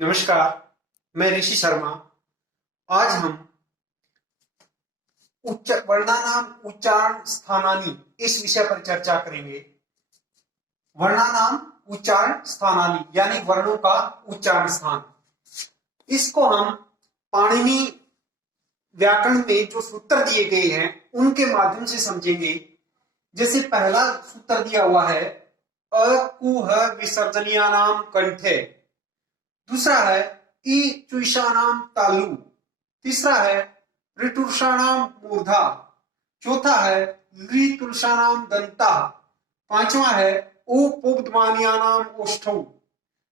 नमस्कार, मैं ऋषि शर्मा। आज हम वर्णानाम उच्चारण स्थानानी इस विषय पर चर्चा करेंगे। वर्णानाम उच्चारण स्थानानी यानी वर्णों का उच्चारण स्थान। इसको हम पाणिनि व्याकरण में जो सूत्र दिए गए हैं उनके माध्यम से समझेंगे। जैसे पहला सूत्र दिया हुआ है अकुह विसर्जनीयानाम कंठे, दूसरा है ई चुईशानाम तालु, तीसरा है ऋतुषाणाम मूर्धा, चौथा है ऋतुषाणाम दंता, पांचवा है उपोद्मानियानाम ओष्ठौ,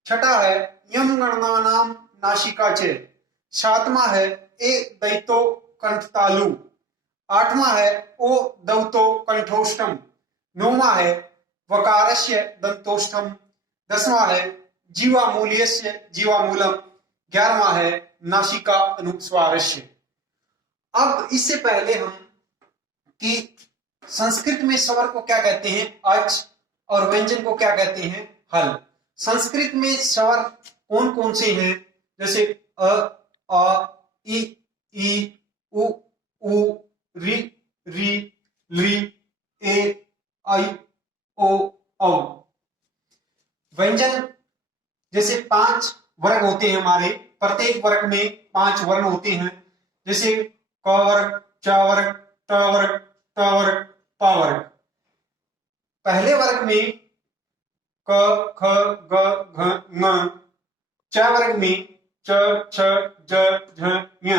छठा है यम गणनानाम नासिका चे, सातवां है ए दैतो कंठतालु, आठवां है ओ दौतो कंठोष्टम, नौवां है वकारस्य दंतोष्टम, दसवां है जीवामूल्यस्य जीवामूलम, 11वां है नासिका अनुस्वारस्य। अब इससे पहले हम कि संस्कृत में स्वर को क्या कहते हैं अच और व्यंजन को क्या कहते हैं हल। संस्कृत में स्वर कौन कौन से हैं? जैसे अ, आ, ई, उ, रि, ली, ए, ऐ, ओ, औ। व्यंजन जैसे 5 वर्ग होते हैं हमारे, प्रत्येक वर्ग में 5 वर्ण होते हैं। जैसे क वर्ग, च वर्ग, ट वर्ग, ट वर्ग, प वर्ग। पहले वर्ग में क, ख, ग, घ, ङ, च वर्ग में च, छ, ज, झ, ञ,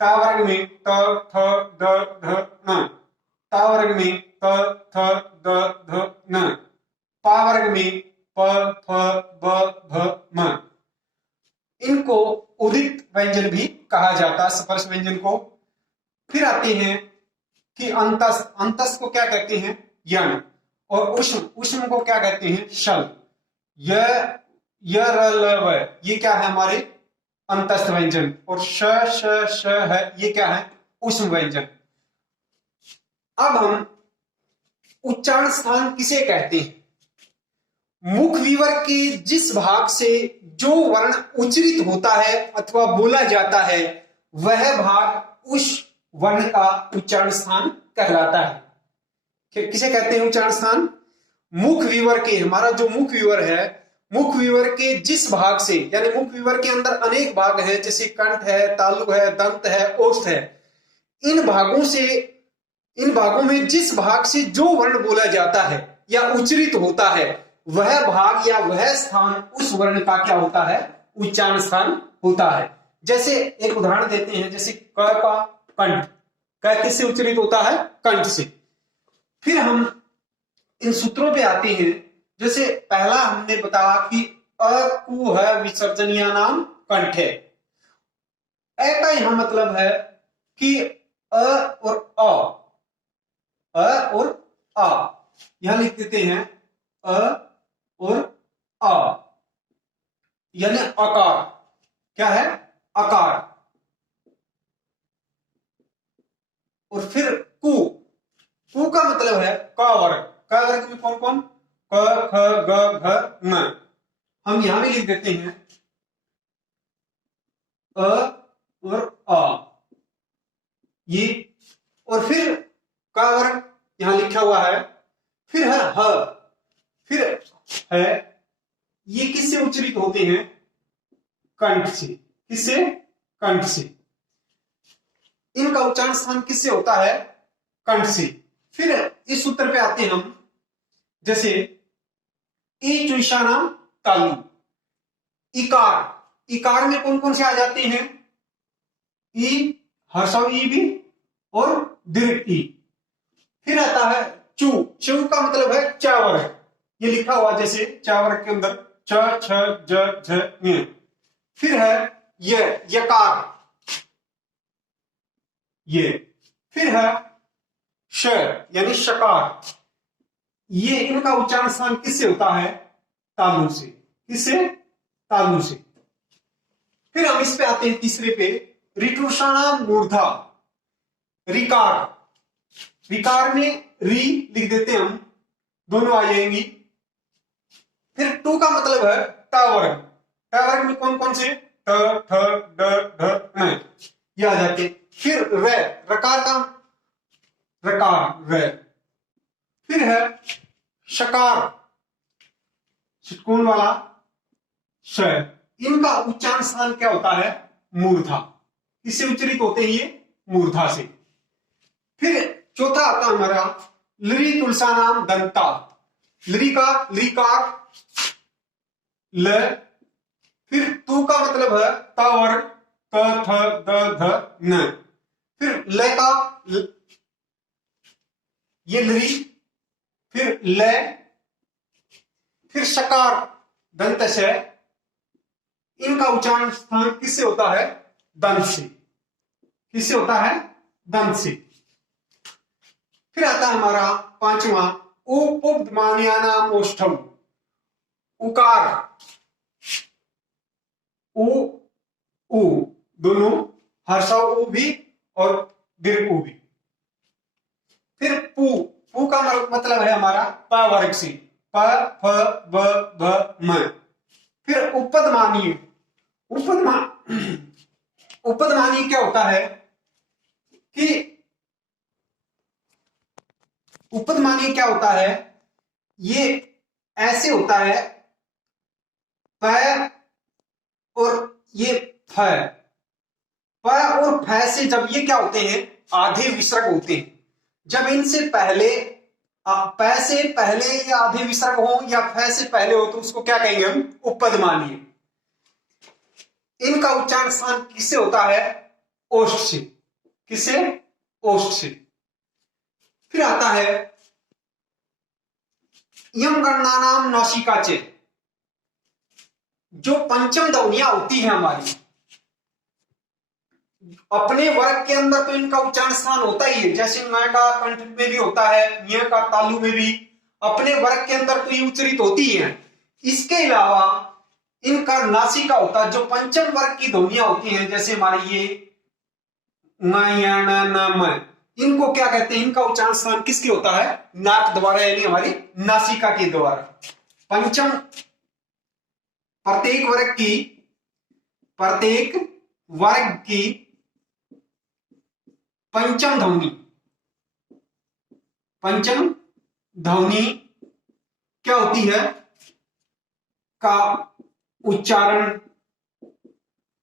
ट वर्ग में त, थ, द, ध, न, त वर्ग में त, थ, द, ध, न, प वर्ग में प, फ, ब, भ, म। इनको उदित व्यंजन भी कहा जाता है, स्पर्श व्यंजन को। फिर आते हैं कि अंतस्थ। अंतस्थ को क्या कहते हैं यण, और उष्म, उष्म को क्या कहते हैं शल। य र ल व ये क्या है हमारे अंतस्थ व्यंजन, और श श श है ये क्या है उष्म व्यंजन। अब हम उच्चारण स्थान किसे कहते हैं? मुख विवर के जिस भाग से जो वर्ण उच्चरित होता है अथवा बोला जाता है वह भाग उस वर्ण का उच्चारण स्थान कहलाता है। किसे कहते हैं उच्चारण स्थान? मुख विवर के, हमारा जो मुख विवर है, मुख विवर के जिस भाग से, यानी मुख विवर के अंदर अनेक भाग हैं, जैसे कंठ है, तालु है, दंत है, ओष्ठ है। इन भागों से, इन भागों में जिस भाग से जो वर्ण बोला जाता है या उच्चरित होता है वह भाग या वह स्थान उस वर्ण का क्या होता है उच्चारण स्थान होता है। जैसे एक उदाहरण देते हैं, जैसे क का कंठ, क किससे उच्चरित होता है कंठ से। फिर हम इन सूत्रों पे आते हैं। जैसे पहला हमने बताया कि अकुह विसर्जनीयानाम कंठे। ए का यहां मतलब है कि अ और आ, यहां लिख देते हैं अ और आ, यानी आकार। क्या है आकार। और फिर कु, कु का मतलब है क वर्ग। क वर्ग में कौन कौन? क, ख, ग, घ, न। हम यहां भी लिख देते हैं अ और आ ये। और फिर का वर्ग यहां लिखा हुआ है। फिर है ह, फिर है, ये किससे उच्चरित होते हैं? कंठ से। किससे? कंठ से। इनका उच्चारण स्थान किससे होता है? कंठ से। फिर इस सूत्र पे आते हैं हम। जैसे ई चुईशानाम तालु, इकार। इकार में कौन कौन से आ जाते हैं? ई, हर्षव ई भी और दीर्घ ई। फिर आता है चू। चू का मतलब है च वर्ग। ये लिखा हुआ जैसे च वर्ग के अंदर च, छ, ज, झ, ञ। फिर है ये यकार, ये। फिर है श यानी शकार। ये इनका उच्चारण स्थान किससे होता है? तालु से। किससे? तालु से। फिर हम इस पे आते हैं तीसरे पे, ऋतुषाणाम मूर्धा, रिकार। रिकार में री लिख देते हैं हम, दोनों आ जाएंगी। फिर टू का मतलब है ट वर्ग। ट ट वर्ग में कौन कौन से ट ठ ड ढ न ये आ जाते। फिर र रकार का रकार र, फिर है शकार षटकोण वाला श, इनका उच्चारण स्थान क्या होता है मूर्धा, इससे उच्चरित होते हैं ये मूर्धा से। फिर चौथा आता हमारा लृ तुलसा नाम दंता, लृ का लिकार ल, फिर तू का मतलब है त वर्ग त थ द ध न, फिर ल का ये लृ, फिर ल, फिर शकार दंत से, इनका उच्चारण स्थान किससे होता है दंत से, किससे होता है दंत से। फिर आता है हमारा पांचवा उपमान्या नाम ओष्ठम, उकार उ दोनों हर्षा उ भी और दीर्घ उ भी। फिर पू का मतलब है हमारा प वर्ग से प फ ब भ म। फिर उपदमानीय, उपदमानीय क्या होता है कि उपदमानीय क्या होता है, ये ऐसे होता है प और ये फ, प और फ से जब ये क्या होते हैं आधे विसर्ग होते हैं, जब इनसे पहले प से पहले ये आधे विसर्ग हो या फ से पहले हो तो उसको क्या कहेंगे हम उपदमानीय। इनका उच्चारण स्थान किससे होता है ओष्ठ से, किससे ओष्ठ से। फिर आता है यम गणना नाम नासिका चे, जो पंचम ध्वनियां होती है हमारी अपने वर्ग के अंदर तो इनका उच्चारण स्थान होता ही है, जैसे न का कंठ में भी होता है, य का तालु में भी, अपने वर्ग के अंदर तो ये उच्चरित होती ही है। इसके अलावा इनका नासिका होता है, जो पंचम वर्ग की ध्वनियां होती हैं, जैसे हमारी ये न, इनको क्या कहते हैं, इनका उच्चारण स्थान किसके होता है नाक द्वारा, यानी हमारी नासिका के द्वारा। पंचम प्रत्येक वर्ग की पंचम ध्वनि क्या होती है का उच्चारण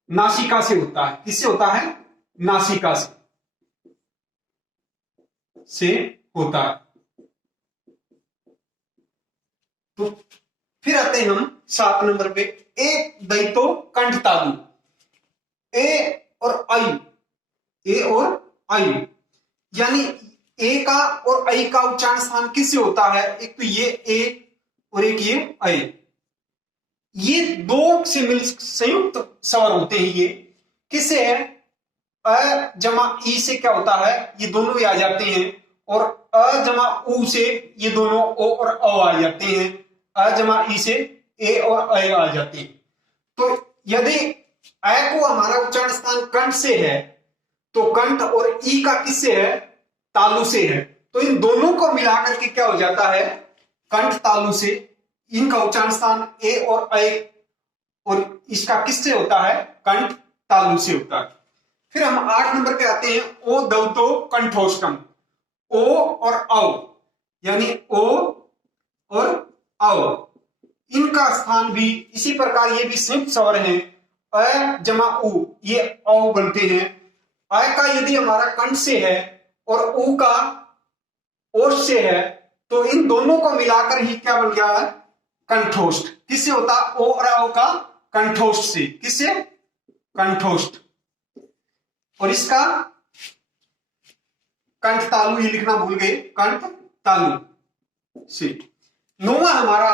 नासिका से होता है, किससे होता है नासिका से होता है। तो फिर आते हैं हम 7 नंबर पे एक दैतो कंठ तालु, ए और आई, यानी ए का और आई का उच्चारण स्थान किससे होता है, एक तो ये ए और एक ये आई, ये दो से मिल संयुक्त स्वर होते हैं, ये किससे है अ जमा ई से क्या होता है ये दोनों भी आ जाते हैं, और अ जमा उ से ये दोनों ओ और अ आ जाते हैं, अ जमा ई से ए और अ आ जाते हैं। तो यदि अ को हमारा उच्चारण स्थान कंठ से है तो कंठ और ई का किससे है तालु से है, तो इन दोनों को मिलाकर के क्या हो जाता है कंठ तालु से, इनका उच्चारण स्थान ए और अ और इसका किससे होता है कंठ तालु से होता है। फिर हम 8 नंबर पे आते हैं ओ दौतो कंठोष्टम, ओ और औ, यानी ओ और औ, इनका स्थान भी इसी प्रकार ये भी संयुक्त स्वर हैं, अ जमा उ ये औ बनते हैं। अ का यदि हमारा कंठ से है और उ का ओष्ठ से है तो इन दोनों को मिलाकर ही क्या बन गया है कंठोष्ठ, किससे होता ओ और औ का कंठोष्ठ से, किससे कंठोष्ठ, और इसका कंठ तालु ये लिखना भूल गए कंठ तालु से। 9वां हमारा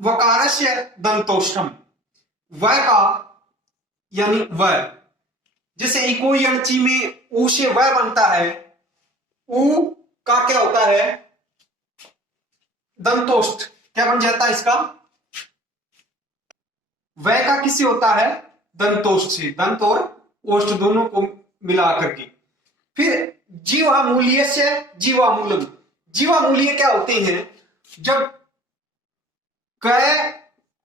वकारस्य दंतोष्ठम, व का यानी व, जैसे इको यणची में ऊ से व बनता है, ऊ का क्या होता है दंतोष्ठ, क्या बन जाता है इसका व का किससे होता है दंतोष्ठ से, दंत और ओष्ठ दोनों को मिला करके। फिर जीवामूल्य से जीवामूलम, जीवामूल्य क्या होते हैं जब क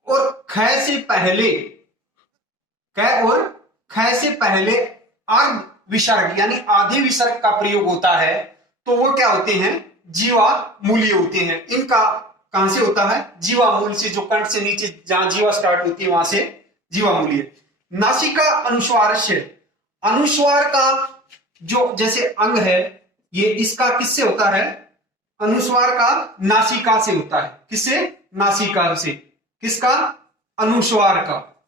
और ख से पहले क और ख से पहले अर्ध विसर्ग यानी आधे विसर्ग का प्रयोग होता है तो वो क्या होते हैं, जीवा मूल्य होते हैं। इनका कहां से होता है, जीवा मूल से, जो कंठ से नीचे जहां जीवा स्टार्ट होती है वहां से जीवा मूल्य। नासिका अनुस्वार से, अनुस्वार का जो जैसे अंग है ये इसका किससे होता है, अनुस्वार का नासिका से होता है। किससे, नासिका से। किसका, अनुस्वार का।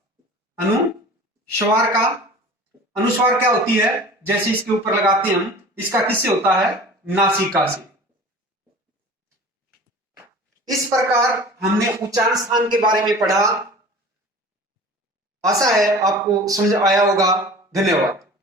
अनुस्वार का, अनुस्वार क्या होती है, जैसे इसके ऊपर लगाते हैं हम, इसका किससे होता है, नासिका से। इस प्रकार हमने उच्चारण स्थान के बारे में पढ़ा। आशा है आपको समझ आया होगा। धन्यवाद।